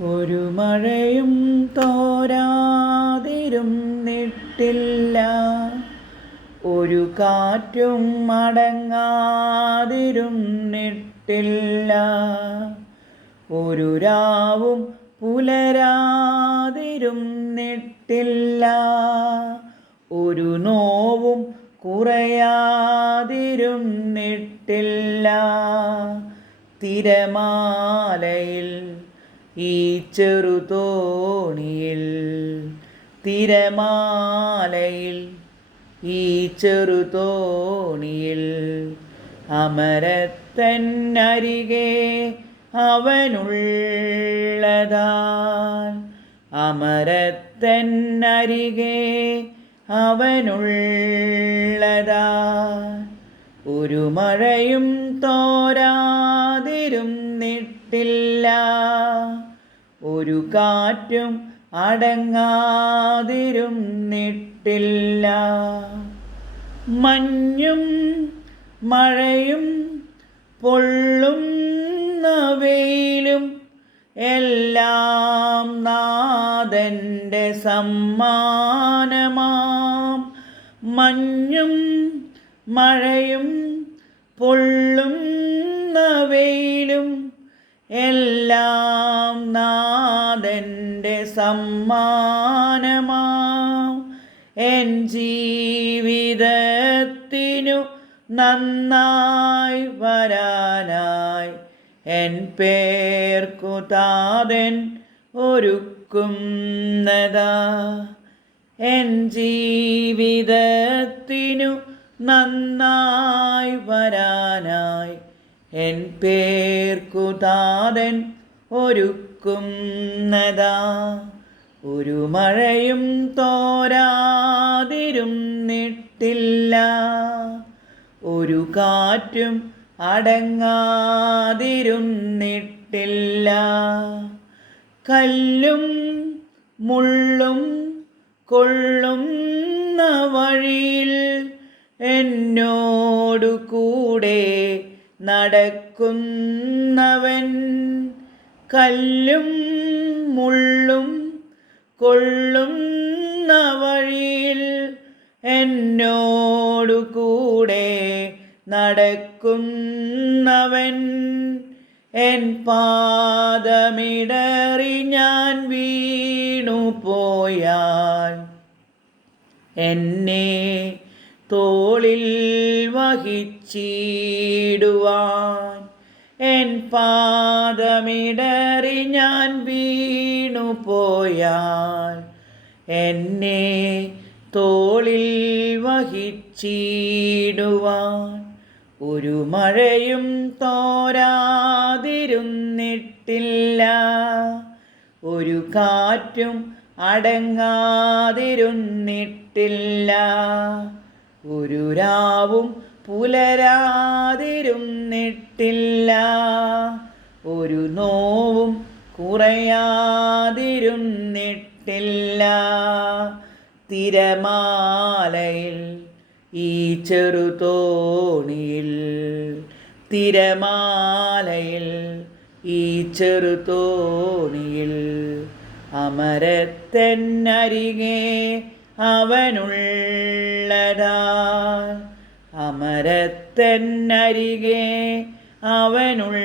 ഒരു മഴയും തോരാതിരും നിട്ടില്ല. ഒരു കാറ്റും മടങ്ങാതിരും നിട്ടില്ല. ഒരു രാവും പുലരാതിരും നിട്ടില്ല. ഒരു നോവും കുറയാതിരും നിട്ടില്ല. തിരമാലയിൽ ഈ ചെറുതോണിയിൽ തിരമാലയിൽ ഈ ചെറുതോണിയിൽ അമരത്തന്നരികെ അവനുള്ളതാൽ. അമരത്തന്നരികെ അവനുള്ളതാ ഒരു മഴയും തോരാതിരുന്നിട്ടില്ല. ഒരു കാറ്റും അടങ്ങാതിരുന്നിട്ടില്ല മഞ്ഞും മഴയും പൊള്ളുന്ന വെയിലും എല്ലാം നാഥന്റെ സമ്മാനമാം. മഞ്ഞും മഴയും പൊള്ളുന്ന വെയിലും എല്ലാം നാഥന്റെ സമ്മാനമാ. എൻ ജീവിതത്തിനു നന്നായി വരാനായി എൻ പേർക്കു താതൻ ഒരുക്കുന്നതാ. എൻ ജീവിതത്തിനു നന്നായി വരാനായി എൻ പേർക്കു താതൻ ഒരുക്കുന്നതാ. ഒരു മഴയും തോരാതിരുന്നിട്ടില്ല ഒരു കാറ്റും അടങ്ങാതിരുന്നിട്ടില്ല കല്ലും മുള്ളും കൊള്ളുന്ന വഴിയിൽ എന്നോടു കൂടെ നടക്കുന്നവൻ കല്ലും മുള്ളും കൊള്ളുന്ന വഴിയിൽ എന്നോടു കൂടെ നടക്കുന്നവൻ എൻ പാദമിടറി ഞാൻ വീണു പോയാൽ എന്നെ തോളിൽ വഹിച്ചിടുവാൻ പാദമിടറി ഞാൻ വീണു പോയാൽ എന്നെ തോളിൽ വഹിച്ചിടുവാൻ ഒരു മഴയും തോരാതിരുന്നിട്ടില്ല. ഒരു കാറ്റും അടങ്ങാതിരുന്നിട്ടില്ല. ഒരു രാവും പുലരാതിരുന്നിട്ടില്ല ഒരു നോവും കുറയാതിരുന്നിട്ടില്ല തിരമാലയിൽ ഈ ചെറുതോണിയിൽ തിരമാലയിൽ ഈ ചെറുതോണിയിൽ അമരത്തെന്നരികെ അവനുള്ളതാ. അമരത്തെന്നരികെ അവനുള്ളതാ.